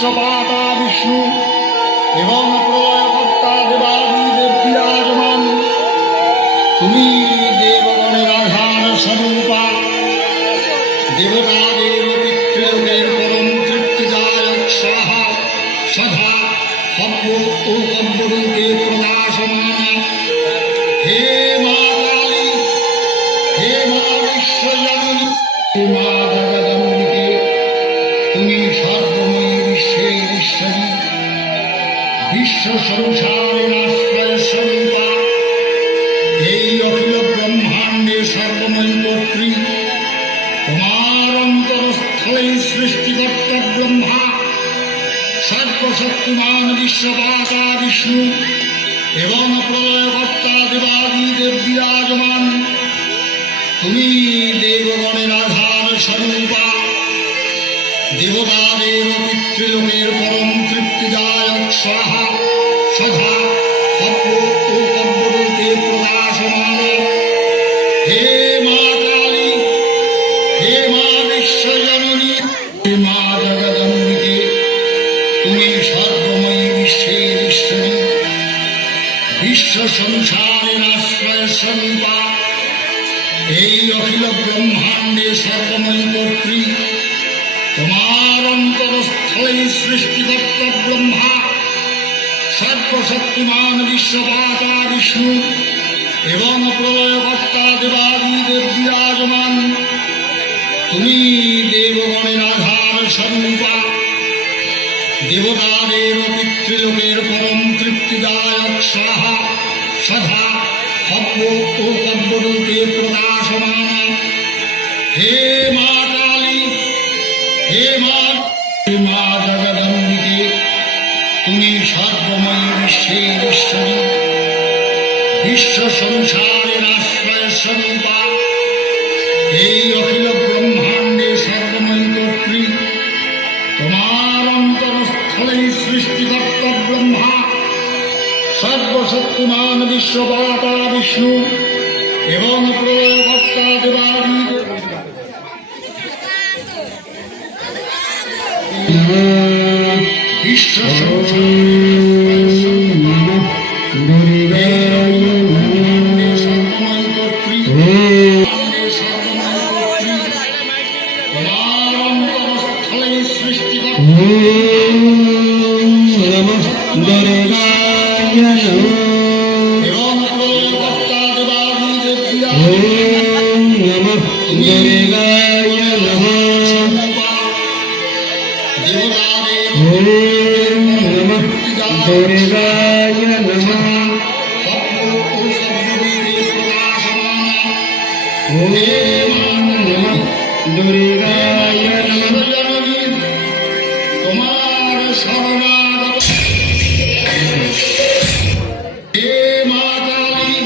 বিশ্বপাতা বিষ্ণু এবং প্রলয়কর্তা দেবাদিদেব বিরাজমান। তুমি দেবগণের আধার স্বরূপা, দেবতাদের পিতৃলোকের পরম তৃপ্তিদায়ক সাহা সধা হব্য ও কব্যরূপে প্রকাশমানা। হে মা কালী, হে মা বিশ্বজননী, হে মা জগদম্বিকে, তুমি সর্বময়ী বিশ্বের ঈশ্বরী, বিশ্ব সংসারের আশ্রয় স্বরূপা। এই অখিল ব্রহ্মাণ্ডে সর্বময়ী কর্ত্রী, তোমার অন্তরস্থলেই সৃষ্টিকর্তা ব্রহ্মা, সর্বশক্তিমান বিশ্বপাতা বিষ্ণু এবং প্রলয়কর্তা দেবাদিদেব বিরাজমান। তুমি দেবগণের আধার স্বরূপা, দেবতাদের পিতৃলোকের পরম তৃপ্তিদায়ক সাহা সধা হব্য ও কব্যরূপে প্রকাশমানা। হে মা কালী, হে মা বিশ্বজননী, হে মা জগদম্বিকে, তুমি সর্বময়ী বিশ্বের ঈশ্বরী, বিশ্ব সংসারের আশ্রয় স্বরূপা। এই অখিল ব্রহ্মাণ্ডে সর্বময়ী কর্ত্রী, তোমার অন্তরস্থলেই সৃষ্টিকর্তা ব্রহ্মা, সর্বশক্তিমান বিশ্বপাতা বিষ্ণু এবং প্রলয়কর্তা দেবাদিদেব বিরাজমান। তুমি দেবগণের আধার স্বরূপা, দেবতাদের পিতৃলোকের পরম তৃপ্তিদায়ক সাহা সধা হব্য ও কব্যরূপে প্রকাশমানা। হে মা কালী, হে মা জগদম্বিকে, তুমি সর্বময়ী বিশ্বের ঈশ্বরী, বিশ্ব সংসারের আশ্রয় স্বরূপা। এই অখিল ব্রহ্মাণ্ডে সর্বময়ী কর্ত্রী, তোমার অন্তরস্থলেই সৃষ্টিকর্তা ব্রহ্মা, সর্বশক্তিমান বিশ্বপাতা বিষ্ণু এবং প্রলয়কর্তা দেবাদিদেব বিশ্ব তোমার শরণাগত। হে মা কালী,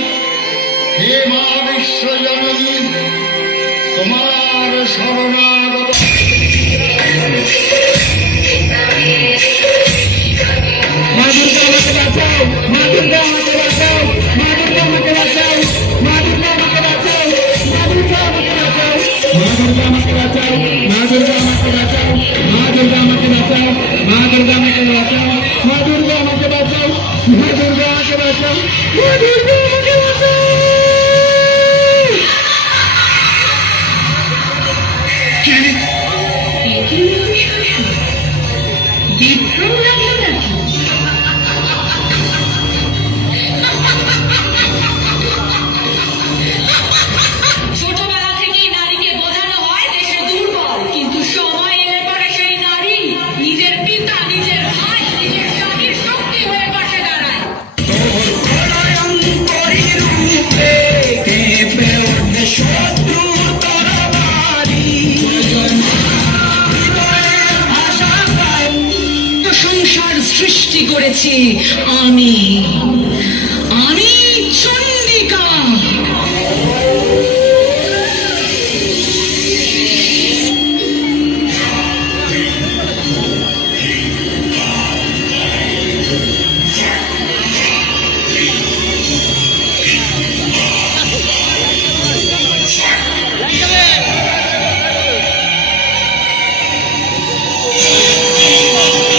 হে মা বিশ্বজননী, তোমার শরণাগত। মা দুর্গা আমাকে বাঁচাও, মা দুর্গা আমাকে বাঁচাও, মা দুর্গা আমাকে বাঁচাও, মা দুর্গা আমাকে বাঁচাও, মা দুর্গা আমাকে বাঁচাও, মা দুর্গা আমাকে বাঁচাও, মা দুর্গা আমাকে বাঁচাও, মা দুর্গা আমাকে বাঁচাও, মা দুর্গা আমাকে বাঁচাও, মা দুর্গা আমাকে বাঁচাও, মা দুর্গা আমাকে বাঁচাও, মা দুর্গা আমাকে বাঁচাও। সৃষ্টি করেছি আমি, আমি চন্ডিকা।